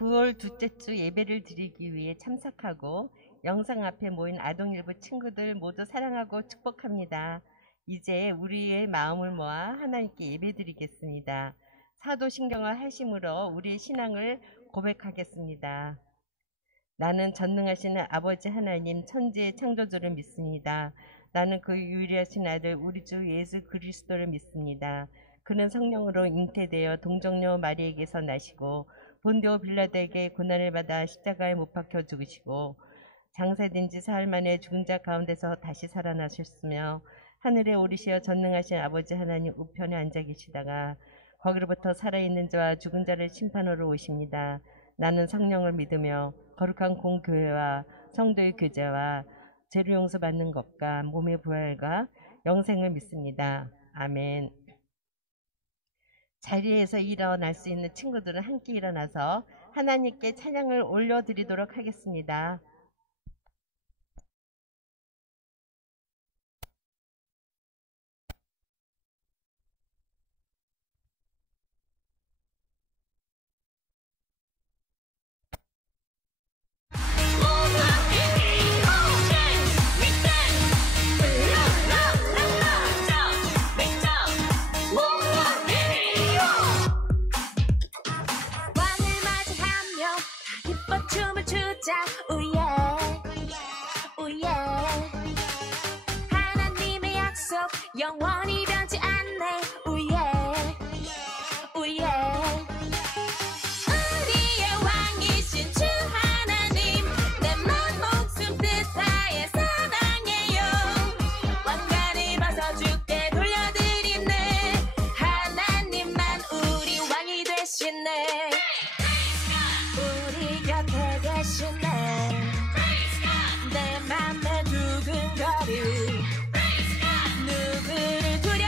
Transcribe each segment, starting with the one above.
9월 둘째 주 예배를 드리기 위해 참석하고 영상 앞에 모인 아동일부 친구들 모두 사랑하고 축복합니다. 이제 우리의 마음을 모아 하나님께 예배드리겠습니다. 사도신경을 하심으로 우리의 신앙을 고백하겠습니다. 나는 전능하시는 아버지 하나님 천지의 창조주를 믿습니다. 나는 그 유일하신 아들 우리 주 예수 그리스도를 믿습니다. 그는 성령으로 잉태되어 동정녀 마리에게서 나시고 본디오 빌라도에게 고난을 받아 십자가에 못 박혀 죽으시고 장사된 지 사흘 만에 죽은 자 가운데서 다시 살아나셨으며 하늘에 오르시어 전능하신 아버지 하나님 우편에 앉아 계시다가 거기로부터 살아있는 자와 죽은 자를 심판하러 오십니다. 나는 성령을 믿으며 거룩한 공교회와 성도의 교제와 죄를 용서받는 것과 몸의 부활과 영생을 믿습니다. 아멘. 자리에서 일어날 수 있는 친구들은 함께 일어나서 하나님께 찬양을 올려드리도록 하겠습니다. 춤을 추자 우예 우예 하나님의 약속 영원히 변치 않네 우예 우예 우리의 왕이신 주 하나님 내 맘 목숨 뜻하에 사랑해요 왕관을 벗어 주께 돌려드리네 하나님만 우리 왕이 되시네 우리 곁에 계시네 내 맘에 두근거리 누구를 두려워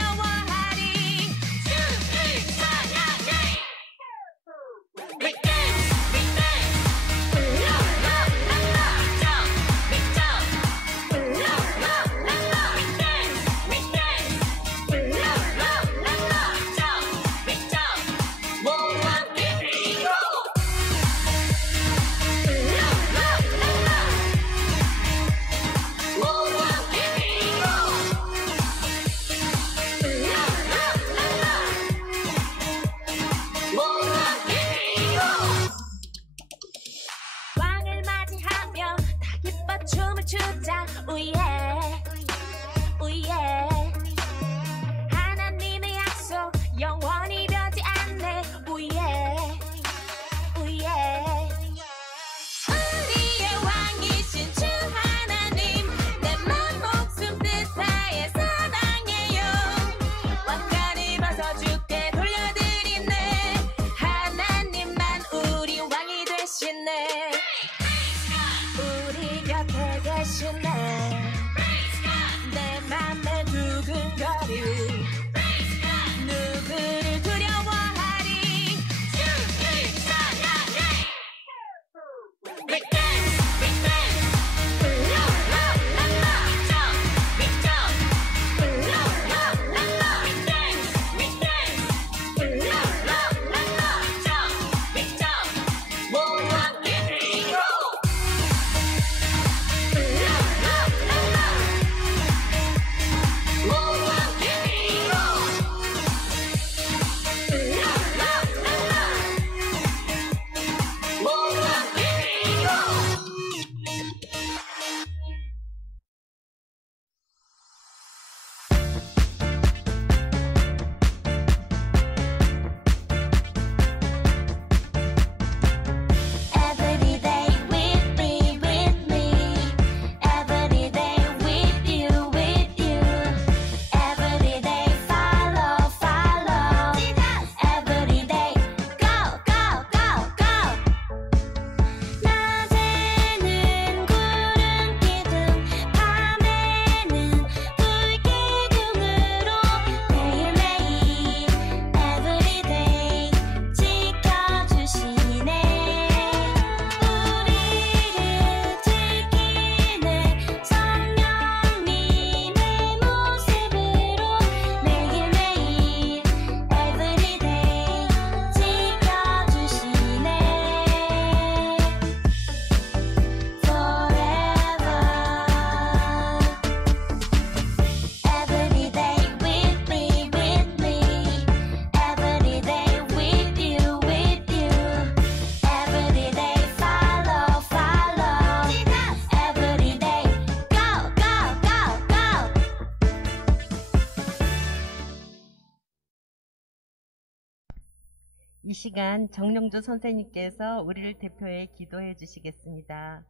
이 시간 정영주 선생님께서 우리를 대표해 기도해 주시겠습니다.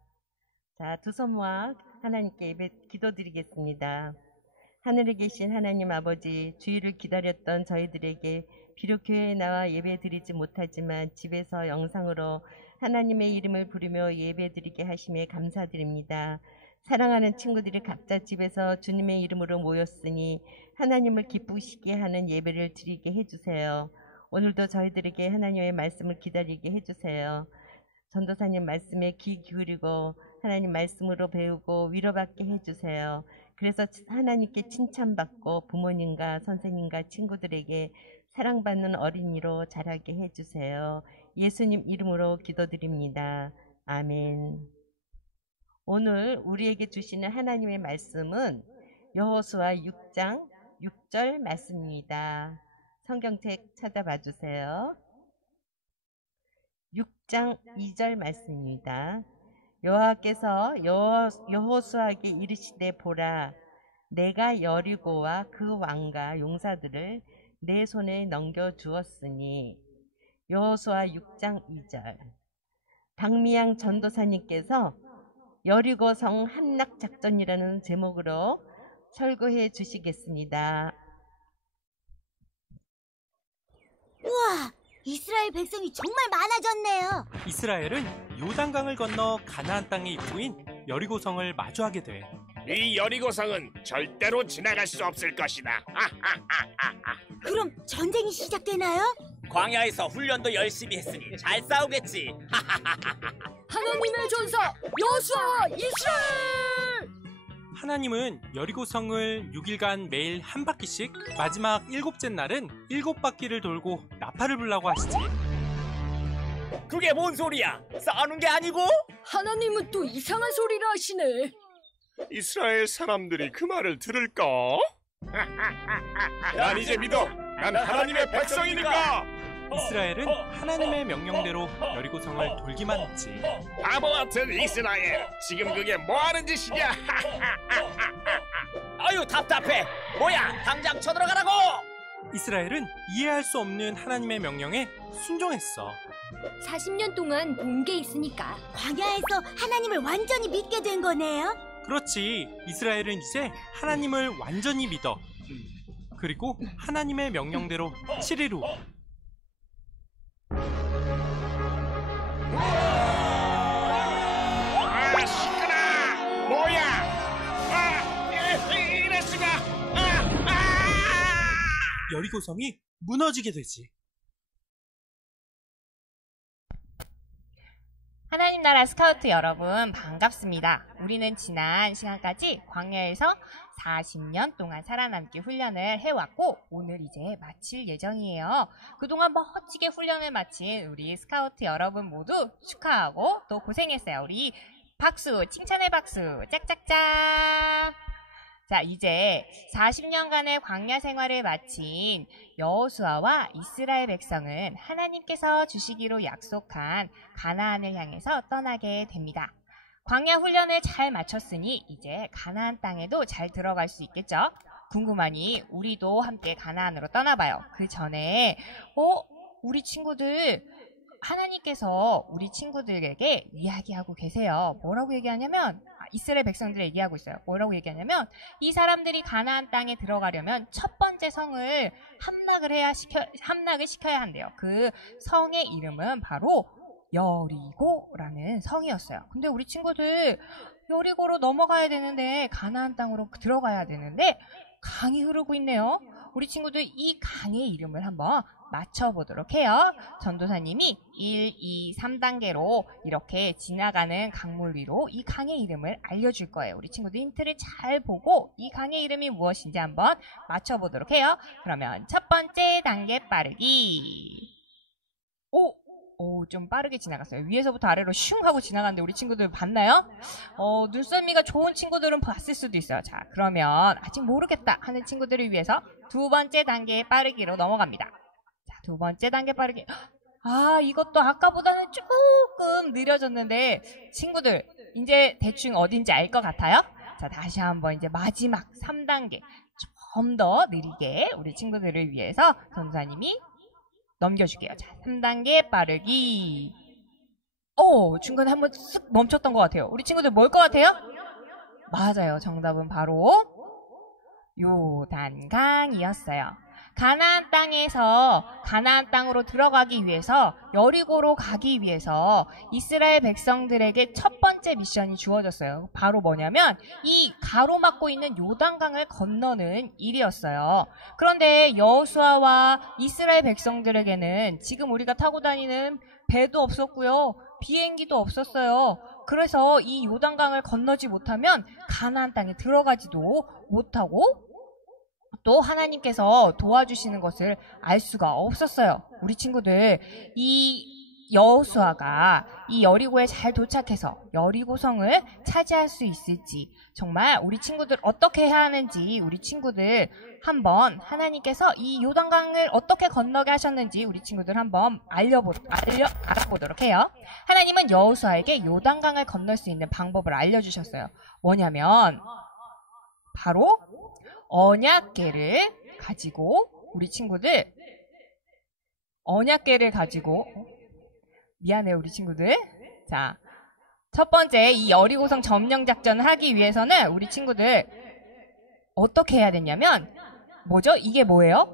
자, 두 손 모아 하나님께 기도드리겠습니다. 하늘에 계신 하나님 아버지, 주일을 기다렸던 저희들에게 비록 교회에 나와 예배드리지 못하지만 집에서 영상으로 하나님의 이름을 부르며 예배드리게 하심에 감사드립니다. 사랑하는 친구들이 각자 집에서 주님의 이름으로 모였으니 하나님을 기쁘시게 하는 예배를 드리게 해주세요. 오늘도 저희들에게 하나님의 말씀을 기다리게 해주세요. 전도사님 말씀에 귀 기울이고 하나님 말씀으로 배우고 위로받게 해주세요. 그래서 하나님께 칭찬받고 부모님과 선생님과 친구들에게 사랑받는 어린이로 자라게 해주세요. 예수님 이름으로 기도드립니다. 아멘. 오늘 우리에게 주시는 하나님의 말씀은 여호수아 6장 6절 말씀입니다. 성경책 찾아봐 주세요. 6장 2절 말씀입니다. 여호와께서 여호수아에게 이르시되 보라, 내가 여리고와 그 왕과 용사들을 내 손에 넘겨주었으니. 여호수아 6장 2절. 박미양 전도사님께서 여리고 성 함락 작전이라는 제목으로 설교해 주시겠습니다. 우와! 이스라엘 백성이 정말 많아졌네요. 이스라엘은 요단강을 건너 가나안 땅의 입구인 여리고성을 마주하게 돼. 이 여리고성은 절대로 지나갈 수 없을 것이다. 그럼 전쟁이 시작되나요? 광야에서 훈련도 열심히 했으니 잘 싸우겠지. 하나님의 전사 여호수아와 이스라엘! 하나님은 여리고성을 6일간 매일 한 바퀴씩, 마지막 7째 날은 7바퀴를 돌고 나팔을 불라고 하시지. 그게 뭔 소리야? 싸우는 게 아니고? 하나님은 또 이상한 소리를 하시네. 이스라엘 사람들이 그 말을 들을까? 난 이제 믿어. 난 하나님의 백성이니까. 이스라엘은 하나님의 명령대로 여리고성을 돌기만 했지. 바보 같은 이스라엘, 지금 그게 뭐하는 짓이냐? 아유 답답해. 뭐야, 당장 쳐들어가라고. 이스라엘은 이해할 수 없는 하나님의 명령에 순종했어. 40년 동안 본 게 있으니까. 광야에서 하나님을 완전히 믿게 된 거네요. 그렇지, 이스라엘은 이제 하나님을 완전히 믿어. 그리고 하나님의 명령대로 7일 후 시끄러! 뭐야? 이럴 수가! 여리고성이 무너지게 되지. 하나님 나라 스카우트 여러분 반갑습니다. 우리는 지난 시간까지 광야에서 40년 동안 살아남기 훈련을 해왔고 오늘 이제 마칠 예정이에요. 그동안 멋지게 훈련을 마친 우리 스카우트 여러분 모두 축하하고 또 고생했어요. 우리 박수, 칭찬의 박수, 짝짝짝. 자, 이제 40년간의 광야 생활을 마친 여호수아와 이스라엘 백성은 하나님께서 주시기로 약속한 가나안을 향해서 떠나게 됩니다. 광야 훈련을 잘 마쳤으니 이제 가나안 땅에도 잘 들어갈 수 있겠죠? 궁금하니 우리도 함께 가나안으로 떠나봐요. 그 전에 우리 친구들 하나님께서 우리 친구들에게 이야기하고 계세요. 뭐라고 얘기하냐면 이스라엘 백성들 얘기하고 있어요. 뭐라고 얘기하냐면 이 사람들이 가나안 땅에 들어가려면 첫 번째 성을 함락을 시켜야 한대요. 그 성의 이름은 바로 여리고라는 성이었어요. 근데 우리 친구들 여리고로 넘어가야 되는데 가나안 땅으로 들어가야 되는데 강이 흐르고 있네요. 우리 친구들 이 강의 이름을 한번 맞춰보도록 해요. 전도사님이 1, 2, 3단계로 이렇게 지나가는 강물 위로 이 강의 이름을 알려줄 거예요. 우리 친구들 힌트를 잘 보고 이 강의 이름이 무엇인지 한번 맞춰보도록 해요. 그러면 첫 번째 단계 빠르기. 좀 빠르게 지나갔어요. 위에서부터 아래로 슝 하고 지나갔는데 우리 친구들 봤나요? 눈썰미가 좋은 친구들은 봤을 수도 있어요. 자, 그러면 아직 모르겠다 하는 친구들을 위해서 두 번째 단계의 빠르기로 넘어갑니다. 자, 두 번째 단계 빠르기. 이것도 아까보다는 조금 느려졌는데 친구들 이제 대충 어딘지 알 것 같아요? 자, 다시 한번 이제 마지막 3단계 좀 더 느리게 우리 친구들을 위해서 전도사님이 넘겨주게요. 자, 3단계 빠르기. 중간에 한번 쓱 멈췄던 것 같아요. 우리 친구들 뭘 것 같아요? 맞아요. 정답은 바로 요단강이었어요. 가나안 땅에서 가나안 땅으로 들어가기 위해서 여리고로 가기 위해서 이스라엘 백성들에게 첫 번째 미션이 주어졌어요. 바로 뭐냐면 이 가로막고 있는 요단강을 건너는 일이었어요. 그런데 여호수아와 이스라엘 백성들에게는 지금 우리가 타고 다니는 배도 없었고요. 비행기도 없었어요. 그래서 이 요단강을 건너지 못하면 가나안 땅에 들어가지도 못하고 또 하나님께서 도와주시는 것을 알 수가 없었어요. 우리 친구들, 이 여호수아가 이 여리고에 잘 도착해서 여리고성을 차지할 수 있을지, 정말 우리 친구들 어떻게 해야 하는지 우리 친구들 한번 하나님께서 이 요단강을 어떻게 건너게 하셨는지 우리 친구들 한번 알아보도록 해요. 하나님은 여호수아에게 요단강을 건널 수 있는 방법을 알려주셨어요. 뭐냐면 바로 언약궤를 가지고 우리 친구들 미안해요 우리 친구들. 자, 첫 번째 이 여리고성 점령 작전을 하기 위해서는 우리 친구들 어떻게 해야 되냐면 뭐죠? 이게 뭐예요?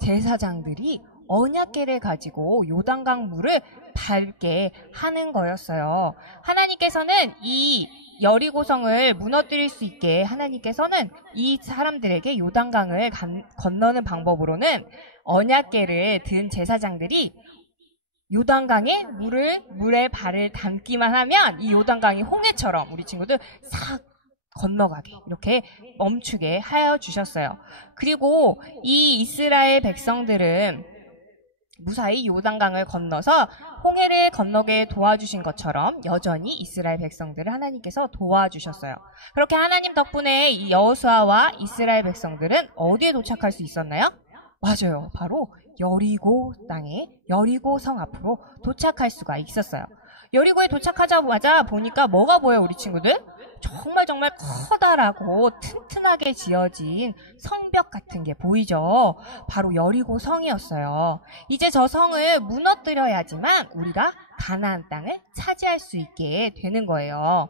제사장들이 언약궤를 가지고 요단강 물을 밟게 하는 거였어요. 하나님께서는 이 여리고성을 무너뜨릴 수 있게 하나님께서는 이 사람들에게 요단강을 건너는 방법으로는 언약궤를 든 제사장들이 요단강에 물에 발을 담기만 하면 이 요단강이 홍해처럼 우리 친구들 싹 건너가게 이렇게 멈추게 하여 주셨어요. 그리고 이 이스라엘 백성들은 무사히 요단강을 건너서 홍해를 건너게 도와주신 것처럼 여전히 이스라엘 백성들을 하나님께서 도와주셨어요. 그렇게 하나님 덕분에 이 여호수아와 이스라엘 백성들은 어디에 도착할 수 있었나요? 맞아요. 바로 여리고 땅에 여리고성 앞으로 도착할 수가 있었어요. 여리고에 도착하자마자 보니까 뭐가 보여요, 우리 친구들? 정말 커다랗고 튼튼하게 지어진 성벽 같은 게 보이죠? 바로 여리고 성이었어요. 이제 저 성을 무너뜨려야지만 우리가 가나안 땅을 차지할 수 있게 되는 거예요.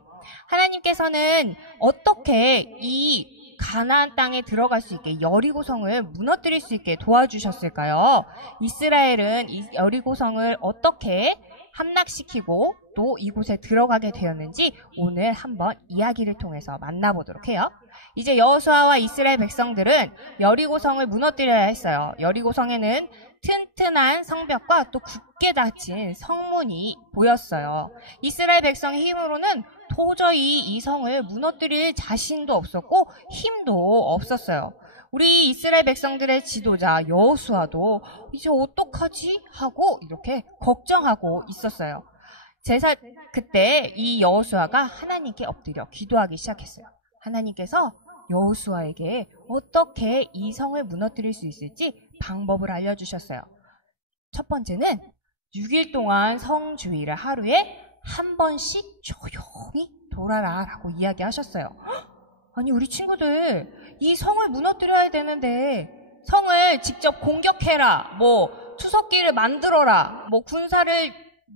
하나님께서는 어떻게 이 가나안 땅에 들어갈 수 있게 여리고성을 무너뜨릴 수 있게 도와주셨을까요? 이스라엘은 이 여리고성을 어떻게 함락시키고 또 이곳에 들어가게 되었는지 오늘 한번 이야기를 통해서 만나보도록 해요. 이제 여호수아와 이스라엘 백성들은 여리고성을 무너뜨려야 했어요. 여리고성에는 튼튼한 성벽과 또 굳게 닫힌 성문이 보였어요. 이스라엘 백성의 힘으로는 도저히 이 성을 무너뜨릴 자신도 없었고 힘도 없었어요. 우리 이스라엘 백성들의 지도자 여호수아도 이제 어떡하지? 하고 이렇게 걱정하고 있었어요. 그때 이 여호수아가 하나님께 엎드려 기도하기 시작했어요. 하나님께서 여호수아에게 어떻게 이 성을 무너뜨릴 수 있을지 방법을 알려주셨어요. 첫 번째는 6일 동안 성 주위를 하루에 한 번씩 조용히 돌아라 라고 이야기하셨어요. 아니 우리 친구들 이 성을 무너뜨려야 되는데 성을 직접 공격해라, 뭐 투석기를 만들어라, 뭐 군사를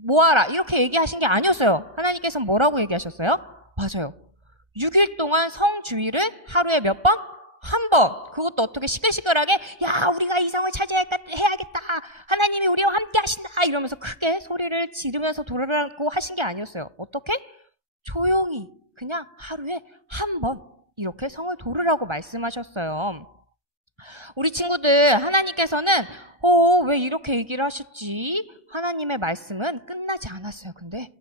모아라 이렇게 얘기하신 게 아니었어요. 하나님께서 뭐라고 얘기하셨어요? 맞아요. 6일 동안 성 주위를 하루에 몇 번? 한 번. 그것도 어떻게 시끌시끌하게 야 우리가 이 성을 차지해야겠다. 하나님이 우리와 함께 하신다. 이러면서 크게 소리를 지르면서 돌아라고 하신 게 아니었어요. 어떻게? 조용히 그냥 하루에 한 번 이렇게 성을 돌으라고 말씀하셨어요. 우리 친구들 하나님께서는 왜 이렇게 얘기를 하셨지? 하나님의 말씀은 끝나지 않았어요. 근데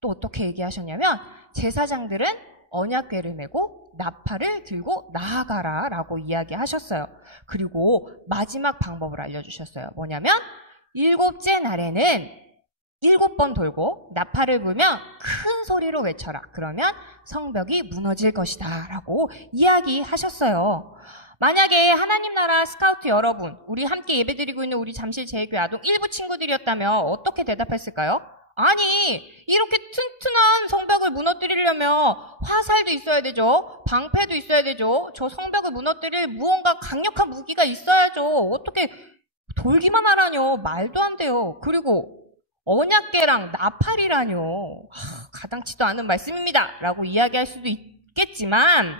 또 어떻게 얘기하셨냐면 제사장들은 언약궤를 메고 나팔을 들고 나아가라 라고 이야기하셨어요. 그리고 마지막 방법을 알려주셨어요. 뭐냐면 7째 날에는 7번 돌고 나팔을 불며 큰 소리로 외쳐라. 그러면 성벽이 무너질 것이다 라고 이야기하셨어요. 만약에 하나님 나라 스카우트 여러분, 우리 함께 예배드리고 있는 우리 잠실 제일교회 아동 일부 친구들이었다면 어떻게 대답했을까요? 아니, 이렇게 튼튼한 성벽을 무너뜨리려면 화살도 있어야 되죠. 방패도 있어야 되죠. 저 성벽을 무너뜨릴 무언가 강력한 무기가 있어야죠. 어떻게 돌기만 하라뇨. 말도 안 돼요. 그리고 언약궤랑 나팔이라뇨. 가당치도 않은 말씀입니다. 라고 이야기할 수도 있겠지만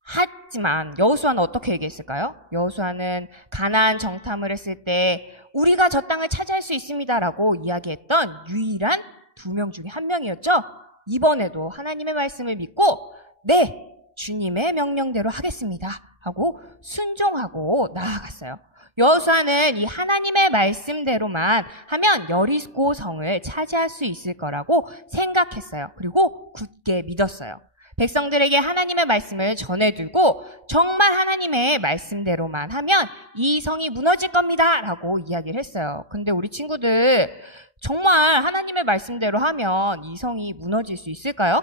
하지만 여호수아는 어떻게 얘기했을까요? 여호수아는 가나안 정탐을 했을 때 우리가 저 땅을 차지할 수 있습니다. 라고 이야기했던 유일한 2명 중에 1명이었죠. 이번에도 하나님의 말씀을 믿고 네, 주님의 명령대로 하겠습니다. 하고 순종하고 나아갔어요. 여호수아는 이 하나님의 말씀대로만 하면 여리고성을 차지할 수 있을 거라고 생각했어요. 그리고 굳게 믿었어요. 백성들에게 하나님의 말씀을 전해주고 정말 하나님의 말씀대로만 하면 이 성이 무너질 겁니다. 라고 이야기를 했어요. 근데 우리 친구들 정말 하나님의 말씀대로 하면 이 성이 무너질 수 있을까요?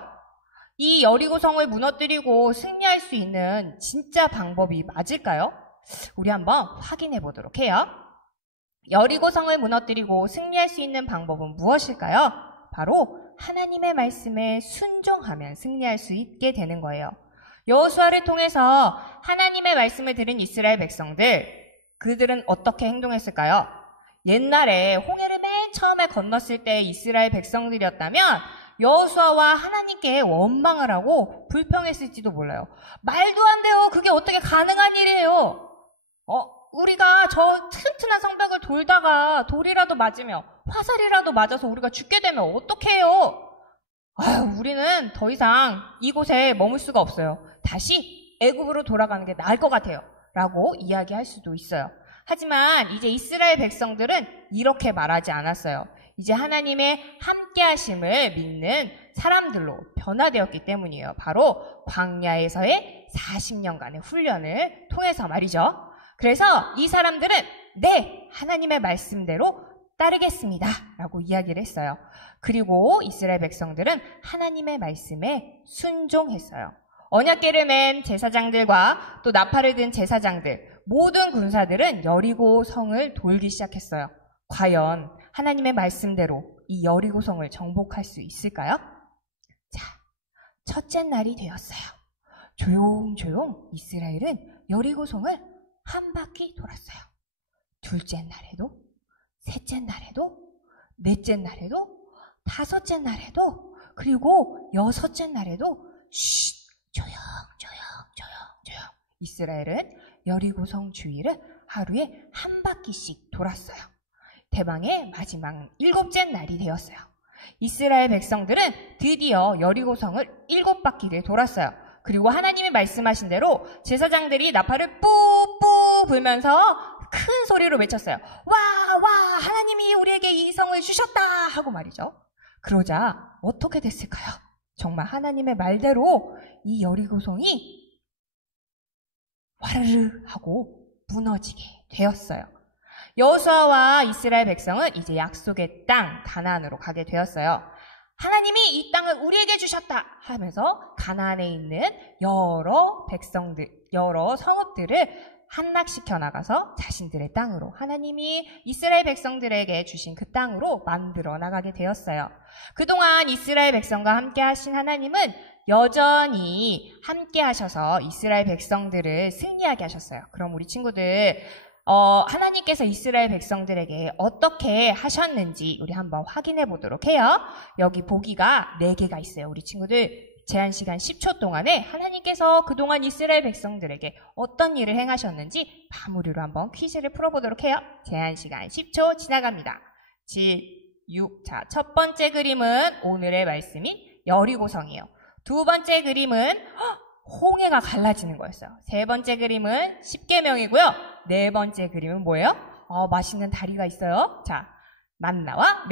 이 여리고성을 무너뜨리고 승리할 수 있는 진짜 방법이 맞을까요? 우리 한번 확인해 보도록 해요. 여리고성을 무너뜨리고 승리할 수 있는 방법은 무엇일까요? 바로 하나님의 말씀에 순종하면 승리할 수 있게 되는 거예요. 여호수아를 통해서 하나님의 말씀을 들은 이스라엘 백성들, 그들은 어떻게 행동했을까요? 옛날에 홍해를 맨 처음에 건넜을 때 이스라엘 백성들이었다면 여호수아와 하나님께 원망을 하고 불평했을지도 몰라요. 말도 안 돼요. 그게 어떻게 가능한 일이에요? 우리가 저 튼튼한 성벽을 돌다가 돌이라도 맞으며 화살이라도 맞아서 우리가 죽게 되면 어떡해요? 우리는 더 이상 이곳에 머물 수가 없어요. 다시 애굽으로 돌아가는 게 나을 것 같아요. 라고 이야기할 수도 있어요. 하지만 이제 이스라엘 백성들은 이렇게 말하지 않았어요. 이제 하나님의 함께하심을 믿는 사람들로 변화되었기 때문이에요. 바로 광야에서의 40년간의 훈련을 통해서 말이죠. 그래서 이 사람들은 네, 하나님의 말씀대로 따르겠습니다. 라고 이야기를 했어요. 그리고 이스라엘 백성들은 하나님의 말씀에 순종했어요. 언약궤를 맨 제사장들과 또 나팔을 든 제사장들, 모든 군사들은 여리고 성을 돌기 시작했어요. 과연 하나님의 말씀대로 이 여리고 성을 정복할 수 있을까요? 자, 첫째 날이 되었어요. 조용조용 이스라엘은 여리고 성을 한 바퀴 돌았어요. 둘째 날에도, 셋째 날에도, 넷째 날에도, 다섯째 날에도, 그리고 여섯째 날에도 조용. 이스라엘은 여리고성 주위를 하루에 한 바퀴씩 돌았어요. 대망의 마지막 7째 날이 되었어요. 이스라엘 백성들은 드디어 여리고성을 7바퀴를 돌았어요. 그리고 하나님이 말씀하신 대로 제사장들이 나팔을 뿌뿌 불면서 큰 소리로 외쳤어요. 와 하나님이 우리에게 이 성을 주셨다 하고 말이죠. 그러자 어떻게 됐을까요? 정말 하나님의 말대로 이 여리고성이 와르르 하고 무너지게 되었어요. 여호수아와 이스라엘 백성은 이제 약속의 땅 가나안으로 가게 되었어요. 하나님이 이 땅을 우리에게 주셨다 하면서 가나안에 있는 여러 백성들, 여러 성읍들을 함락시켜 나가서 자신들의 땅으로, 하나님이 이스라엘 백성들에게 주신 그 땅으로 만들어 나가게 되었어요. 그동안 이스라엘 백성과 함께 하신 하나님은 여전히 함께 하셔서 이스라엘 백성들을 승리하게 하셨어요. 그럼 우리 친구들, 하나님께서 이스라엘 백성들에게 어떻게 하셨는지 우리 한번 확인해 보도록 해요. 여기 보기가 4개가 있어요. 우리 친구들 제한시간 10초 동안에 하나님께서 그동안 이스라엘 백성들에게 어떤 일을 행하셨는지 마무리로 한번 퀴즈를 풀어보도록 해요. 제한시간 10초 지나갑니다. 7, 6, 자, 첫 번째 그림은 오늘의 말씀인 여리고성이에요. 두 번째 그림은 홍해가 갈라지는 거였어요. 세 번째 그림은 십계명이고요. 네 번째 그림은 뭐예요? 맛있는 다리가 있어요. 자, 만나와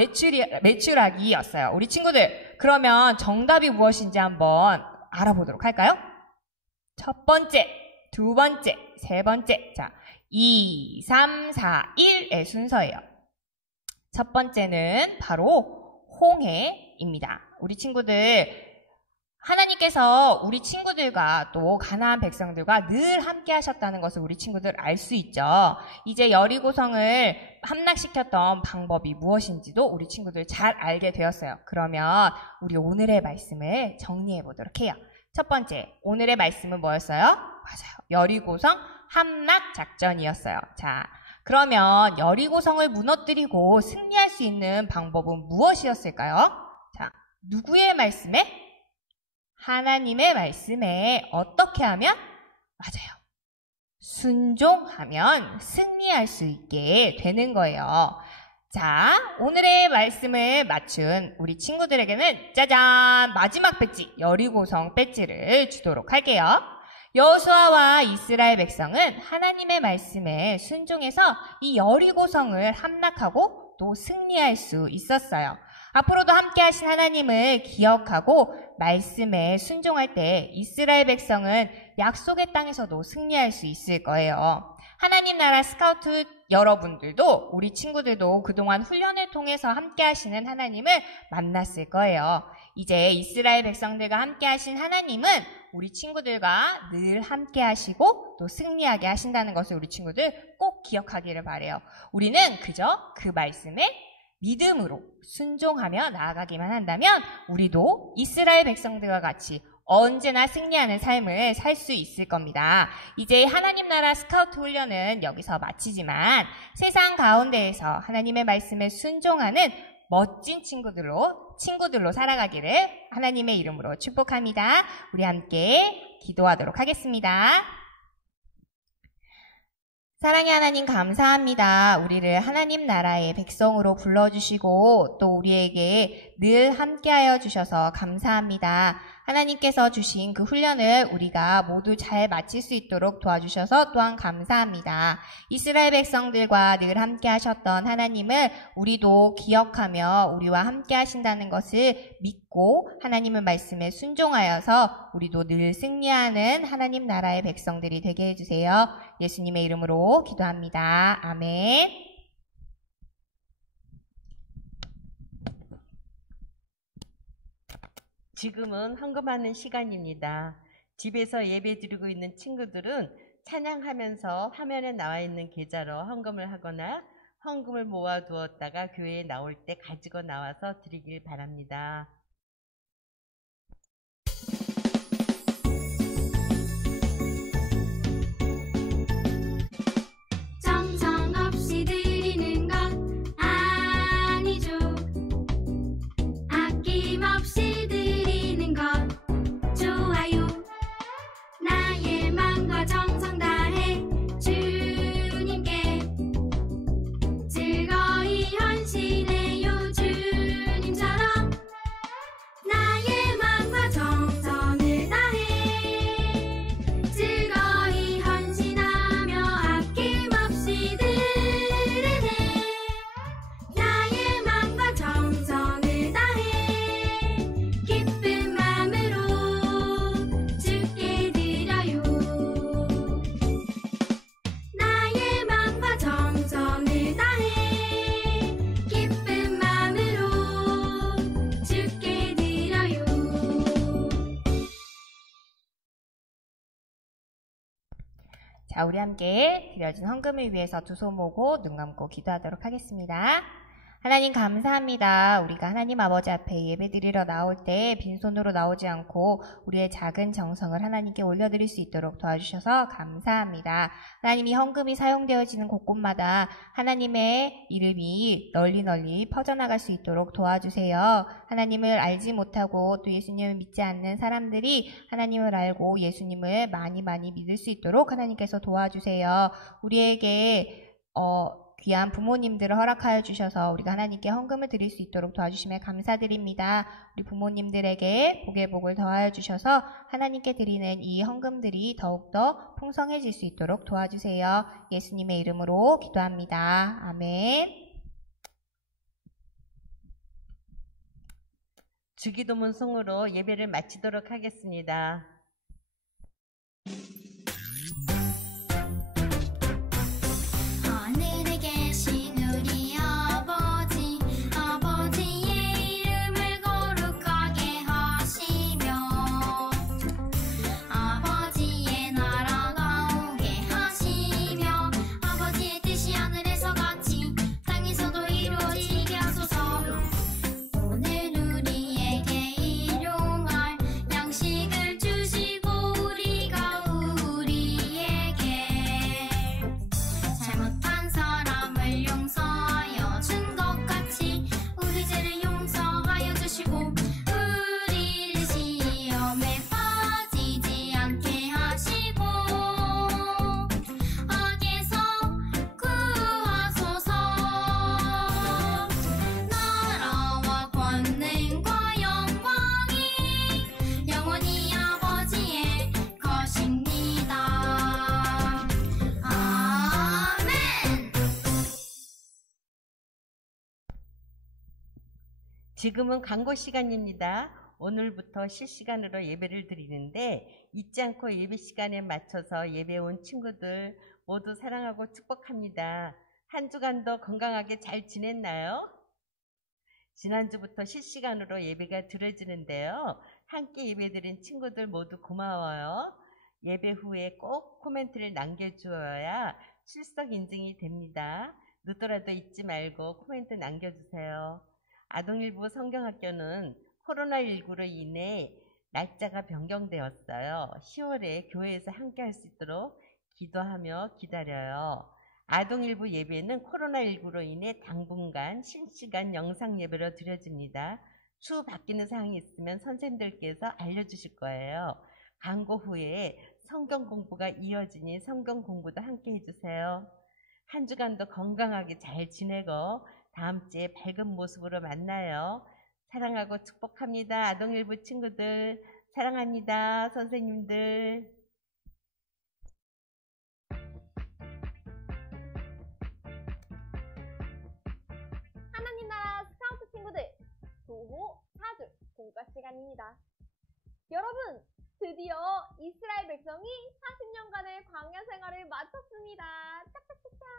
메추라기였어요. 우리 친구들, 그러면 정답이 무엇인지 한번 알아보도록 할까요? 첫 번째, 두 번째, 세 번째. 자, 2, 3, 4, 1의 순서예요. 첫 번째는 바로 홍해입니다. 우리 친구들, 하나님께서 우리 친구들과 또 가나안 백성들과 늘 함께 하셨다는 것을 우리 친구들 알 수 있죠. 이제 여리고성을 함락시켰던 방법이 무엇인지도 우리 친구들 잘 알게 되었어요. 그러면 우리 오늘의 말씀을 정리해 보도록 해요. 첫 번째, 오늘의 말씀은 뭐였어요? 맞아요. 여리고성 함락 작전이었어요. 자, 그러면 여리고성을 무너뜨리고 승리할 수 있는 방법은 무엇이었을까요? 자, 누구의 말씀에? 하나님의 말씀에 어떻게 하면? 맞아요. 순종하면 승리할 수 있게 되는 거예요. 자, 오늘의 말씀을 맞춘 우리 친구들에게는 짜잔! 마지막 배지, 여리고성 배지를 주도록 할게요. 여호수아와 이스라엘 백성은 하나님의 말씀에 순종해서 이 여리고성을 함락하고 또 승리할 수 있었어요. 앞으로도 함께 하신 하나님을 기억하고 말씀에 순종할 때 이스라엘 백성은 약속의 땅에서도 승리할 수 있을 거예요. 하나님 나라 스카우트 여러분들도 우리 친구들도 그동안 훈련을 통해서 함께 하시는 하나님을 만났을 거예요. 이제 이스라엘 백성들과 함께 하신 하나님은 우리 친구들과 늘 함께 하시고 또 승리하게 하신다는 것을 우리 친구들 꼭 기억하기를 바라요. 우리는 그저 그 말씀에 믿음으로 순종하며 나아가기만 한다면 우리도 이스라엘 백성들과 같이 언제나 승리하는 삶을 살 수 있을 겁니다. 이제 하나님 나라 스카우트 훈련은 여기서 마치지만 세상 가운데에서 하나님의 말씀에 순종하는 멋진 친구들로 살아가기를 하나님의 이름으로 축복합니다. 우리 함께 기도하도록 하겠습니다. 사랑의 하나님 감사합니다. 우리를 하나님 나라의 백성으로 불러주시고 또 우리에게 늘 함께하여 주셔서 감사합니다. 하나님께서 주신 그 훈련을 우리가 모두 잘 마칠 수 있도록 도와주셔서 또한 감사합니다. 이스라엘 백성들과 늘 함께 하셨던 하나님을 우리도 기억하며 우리와 함께 하신다는 것을 믿고 하나님의 말씀에 순종하여서 우리도 늘 승리하는 하나님 나라의 백성들이 되게 해주세요. 예수님의 이름으로 기도합니다. 아멘. 지금은 헌금하는 시간입니다. 집에서 예배 드리고 있는 친구들은 찬양하면서 화면에 나와 있는 계좌로 헌금을 하거나 헌금을 모아두었다가 교회에 나올 때 가지고 나와서 드리길 바랍니다. 정성없이 드리는 것 아니죠. 아낌없이 드리는 것 좋아요. 나의 마음과 정성 다해 주님께 즐거이 헌신해요. 주님처럼 나의 마음과 정성을 다해 즐거이 헌신하며 아낌없이 드리네. 나의 마음과 정성을 다해 기쁜 마음으로 주께 드려요. 나의 마음과 정성을 다해 기쁜 마음으로 주께 드려요. 자, 우리 함께 드려진 헌금을 위해서 두 손 모고 눈 감고 기도하도록 하겠습니다. 하나님 감사합니다. 우리가 하나님 아버지 앞에 예배드리러 나올 때 빈손으로 나오지 않고 우리의 작은 정성을 하나님께 올려드릴 수 있도록 도와주셔서 감사합니다. 하나님 이 헌금이 사용되어지는 곳곳마다 하나님의 이름이 널리 퍼져나갈 수 있도록 도와주세요. 하나님을 알지 못하고 또 예수님을 믿지 않는 사람들이 하나님을 알고 예수님을 많이 믿을 수 있도록 하나님께서 도와주세요. 우리에게 귀한 부모님들을 허락하여 주셔서 우리가 하나님께 헌금을 드릴 수 있도록 도와주심에 감사드립니다. 우리 부모님들에게 복의 복을 더하여 주셔서 하나님께 드리는 이 헌금들이 더욱더 풍성해질 수 있도록 도와주세요. 예수님의 이름으로 기도합니다. 아멘. 주기도문 송으로 예배를 마치도록 하겠습니다. 하늘에 계신 우리 아버지, 아버지의 이름을 거룩하게 하시며 아버지의 나라가 오게 하시며 아버지의 뜻이 하늘에서 같이 땅에서도 이루어지게 하소서. 오늘 우리에게 일용할 양식을 주시옵소서. 지금은 광고 시간입니다. 오늘부터 실시간으로 예배를 드리는데 잊지 않고 예배 시간에 맞춰서 예배 온 친구들 모두 사랑하고 축복합니다. 한 주간도 건강하게 잘 지냈나요? 지난주부터 실시간으로 예배가 드려지는데요. 함께 예배드린 친구들 모두 고마워요. 예배 후에 꼭 코멘트를 남겨주어야 출석 인증이 됩니다. 늦더라도 잊지 말고 코멘트 남겨주세요. 아동일부 성경학교는 코로나19로 인해 날짜가 변경되었어요. 10월에 교회에서 함께 할 수 있도록 기도하며 기다려요. 아동일부 예배는 코로나19로 인해 당분간 실시간 영상 예배로 드려집니다. 추후 바뀌는 사항이 있으면 선생님들께서 알려주실 거예요. 광고 후에 성경 공부가 이어지니 성경 공부도 함께 해주세요. 한 주간도 건강하게 잘 지내고 다음 주에 밝은 모습으로 만나요. 사랑하고 축복합니다. 아동일부 친구들 사랑합니다. 선생님들. 하나님 나라 스카우트 친구들, 조호 4주 공과 시간입니다. 여러분, 드디어 이스라엘 백성이 40년간의 광야 생활을 마쳤습니다. 짝짝짝짝.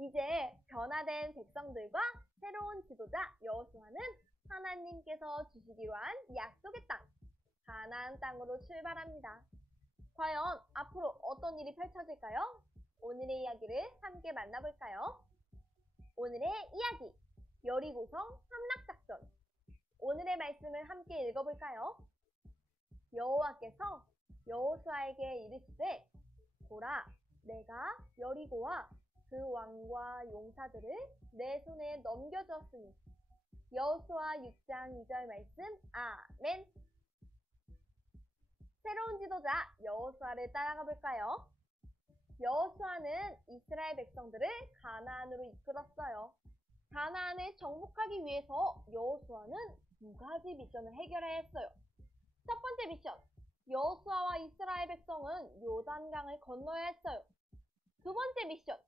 이제 변화된 백성들과 새로운 지도자 여호수아는 하나님께서 주시기로 한 약속의 땅, 가나안 땅으로 출발합니다. 과연 앞으로 어떤 일이 펼쳐질까요? 오늘의 이야기를 함께 만나볼까요? 오늘의 이야기, 여리고성 함락작전. 오늘의 말씀을 함께 읽어볼까요? 여호와께서 여호수아에게 이르시되, 보라, 내가 여리고와 그 왕과 용사들을 내 손에 넘겨주었으니. 여호수아 6장 2절 말씀. 아멘. 새로운 지도자 여호수아를 따라가 볼까요? 여호수아는 이스라엘 백성들을 가나안으로 이끌었어요. 가나안을 정복하기 위해서 여호수아는 두 가지 미션을 해결해야 했어요. 첫 번째 미션, 여호수아와 이스라엘 백성은 요단강을 건너야 했어요. 두 번째 미션,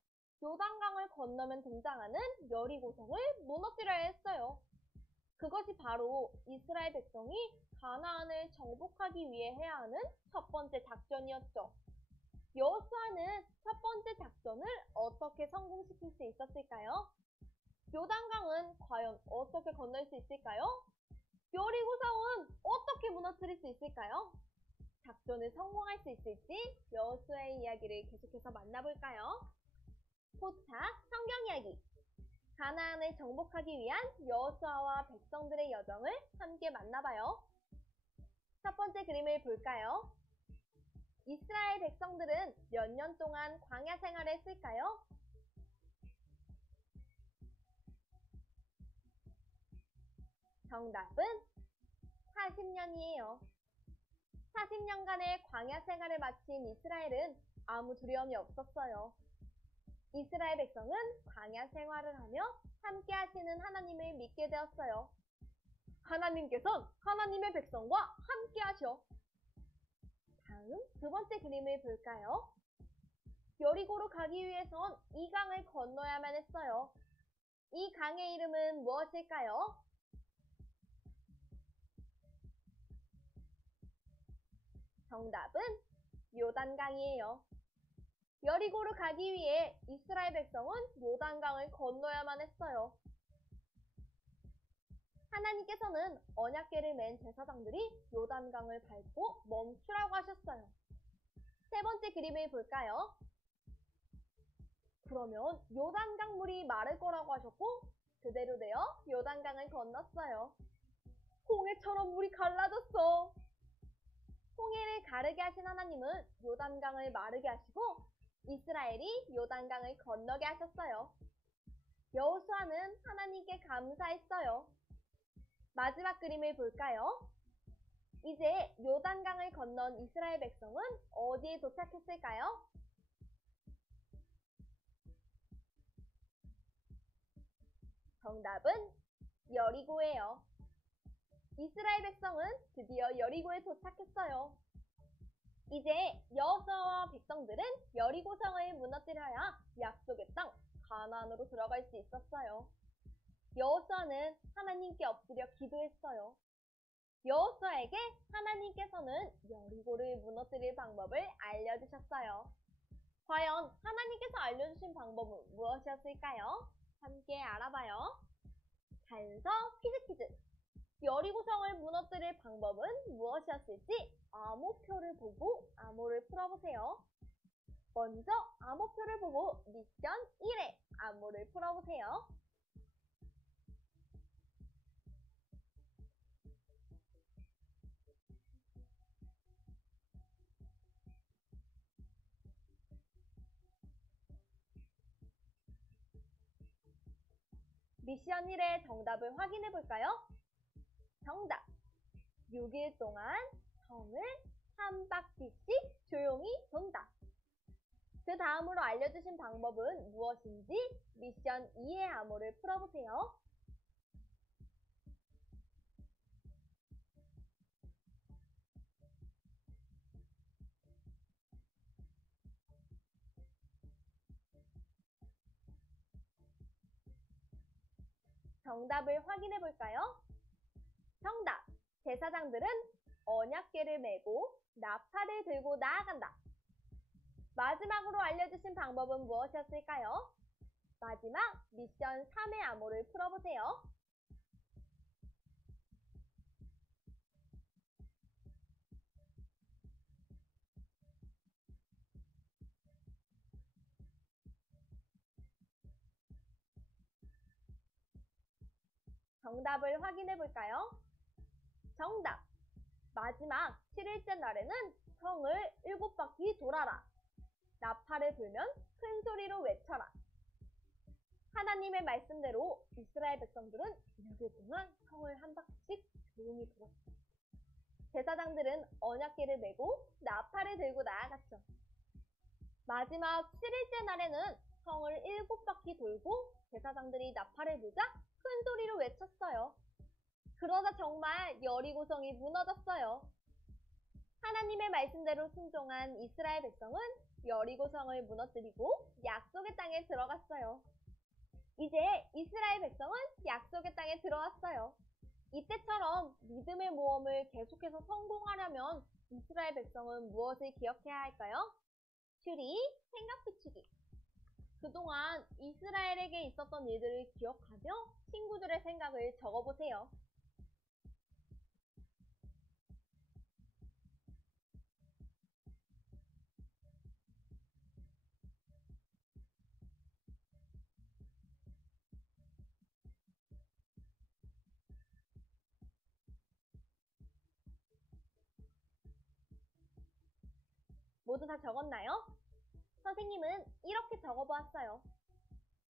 요단강을 건너면 등장하는 여리고성을 무너뜨려야 했어요. 그것이 바로 이스라엘 백성이 가나안을 정복하기 위해 해야 하는 첫 번째 작전이었죠. 여호수아는 첫 번째 작전을 어떻게 성공시킬 수 있었을까요? 요단강은 과연 어떻게 건널 수 있을까요? 여리고성은 어떻게 무너뜨릴 수 있을까요? 작전을 성공할 수 있을지 여호수아의 이야기를 계속해서 만나볼까요? 포착 성경 이야기. 가나안을 정복하기 위한 여호수아와 백성들의 여정을 함께 만나봐요. 첫 번째 그림을 볼까요? 이스라엘 백성들은 몇 년 동안 광야 생활을 했을까요? 정답은 40년이에요. 40년간의 광야 생활을 마친 이스라엘은 아무 두려움이 없었어요. 이스라엘 백성은 광야 생활을 하며 함께 하시는 하나님을 믿게 되었어요. 하나님께서는 하나님의 백성과 함께 하셔. 다음 두 번째 그림을 볼까요? 여리고로 가기 위해선 이 강을 건너야만 했어요. 이 강의 이름은 무엇일까요? 정답은 요단강이에요. 여리고로 가기 위해 이스라엘 백성은 요단강을 건너야만 했어요. 하나님께서는 언약궤를 맨 제사장들이 요단강을 밟고 멈추라고 하셨어요. 세 번째 그림을 볼까요? 그러면 요단강 물이 마를 거라고 하셨고 그대로 되어 요단강을 건넜어요. 홍해처럼 물이 갈라졌어. 홍해를 가르게 하신 하나님은 요단강을 마르게 하시고 이스라엘이 요단강을 건너게 하셨어요. 여호수아는 하나님께 감사했어요. 마지막 그림을 볼까요? 이제 요단강을 건넌 이스라엘 백성은 어디에 도착했을까요? 정답은 여리고예요. 이스라엘 백성은 드디어 여리고에 도착했어요. 이제 여호수아와 백성들은 여리고성을 무너뜨려야 약속의 땅 가나안으로 들어갈 수 있었어요. 여호수아는 하나님께 엎드려 기도했어요. 여호수아에게 하나님께서는 여리고를 무너뜨릴 방법을 알려주셨어요. 과연 하나님께서 알려주신 방법은 무엇이었을까요? 함께 알아봐요. 단서 퀴즈. 여리고성을 무너뜨릴 방법은 무엇이었을지 암호표를 보고 암호를 풀어보세요. 먼저 암호표를 보고 미션 1의 암호를 풀어보세요. 미션 1의 정답을 확인해 볼까요? 정답! 6일 동안 성을 한 바퀴씩 조용히 돈다. 그 다음으로 알려주신 방법은 무엇인지 미션 2의 암호를 풀어보세요. 정답을 확인해 볼까요? 정답! 제사장들은 언약궤를 메고 나팔을 들고 나아간다. 마지막으로 알려주신 방법은 무엇이었을까요? 마지막 미션 3의 암호를 풀어보세요. 정답을 확인해 볼까요? 정답! 마지막 7일째 날에는 성을 7바퀴 돌아라. 나팔을 불면 큰 소리로 외쳐라. 하나님의 말씀대로 이스라엘 백성들은 6일 동안 성을 한 바퀴씩 조용히 돌았어요. 제사장들은 언약궤를 메고 나팔을 들고 나아갔죠. 마지막 7일째 날에는 성을 7바퀴 돌고 제사장들이 나팔을 불자 큰 소리로 외쳤어요. 그러자 정말 여리고성이 무너졌어요. 하나님의 말씀대로 순종한 이스라엘 백성은 여리고성을 무너뜨리고 약속의 땅에 들어갔어요. 이제 이스라엘 백성은 약속의 땅에 들어왔어요. 이때처럼 믿음의 모험을 계속해서 성공하려면 이스라엘 백성은 무엇을 기억해야 할까요? 추리, 생각 비추기. 그동안 이스라엘에게 있었던 일들을 기억하며 친구들의 생각을 적어보세요. 모두 다 적었나요? 선생님은 이렇게 적어보았어요.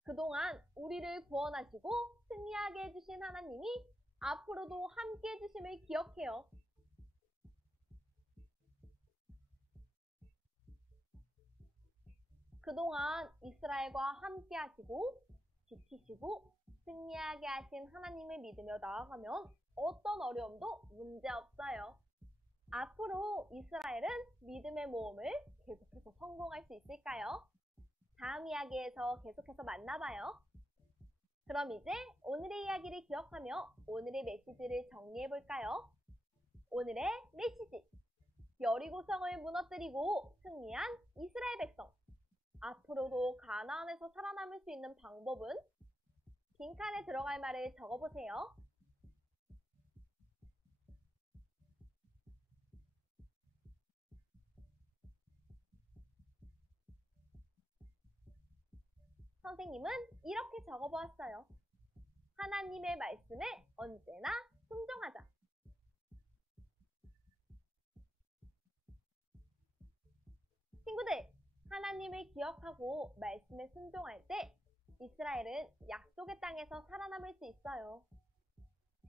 그동안 우리를 구원하시고 승리하게 해주신 하나님이 앞으로도 함께 해주심을 기억해요. 그동안 이스라엘과 함께 하시고 지키시고 승리하게 하신 하나님을 믿으며 나아가면 어떤 어려움도 문제없어요. 앞으로 이스라엘은 믿음의 모험을 계속해서 성공할 수 있을까요? 다음 이야기에서 계속해서 만나봐요. 그럼 이제 오늘의 이야기를 기억하며 오늘의 메시지를 정리해볼까요? 오늘의 메시지! 여리고성을 무너뜨리고 승리한 이스라엘 백성. 앞으로도 가나안에서 살아남을 수 있는 방법은? 빈칸에 들어갈 말을 적어보세요. 선생님은 이렇게 적어보았어요. 하나님의 말씀에 언제나 순종하자. 친구들, 하나님을 기억하고 말씀에 순종할 때 이스라엘은 약속의 땅에서 살아남을 수 있어요.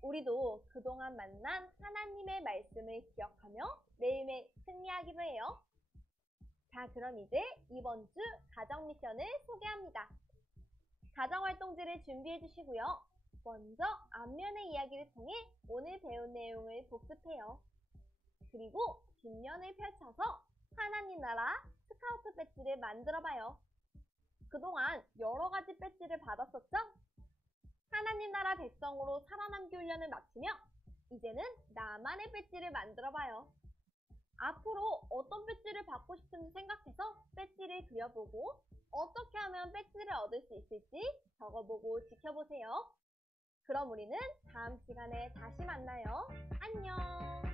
우리도 그동안 만난 하나님의 말씀을 기억하며 매일매일 승리하기로 해요. 자, 그럼 이제 이번 주 가정 미션을 소개합니다. 가정활동지를 준비해 주시고요. 먼저 앞면의 이야기를 통해 오늘 배운 내용을 복습해요. 그리고 뒷면을 펼쳐서 하나님 나라 스카우트 배지를 만들어봐요. 그동안 여러 가지 배지를 받았었죠? 하나님 나라 백성으로 살아남기 훈련을 마치며 이제는 나만의 배지를 만들어봐요. 앞으로 어떤 배지를 받고 싶은지 생각해서 배지를 그려보고 어떻게 하면 배지를 얻을 수 있을지 적어보고 지켜보세요. 그럼 우리는 다음 시간에 다시 만나요. 안녕!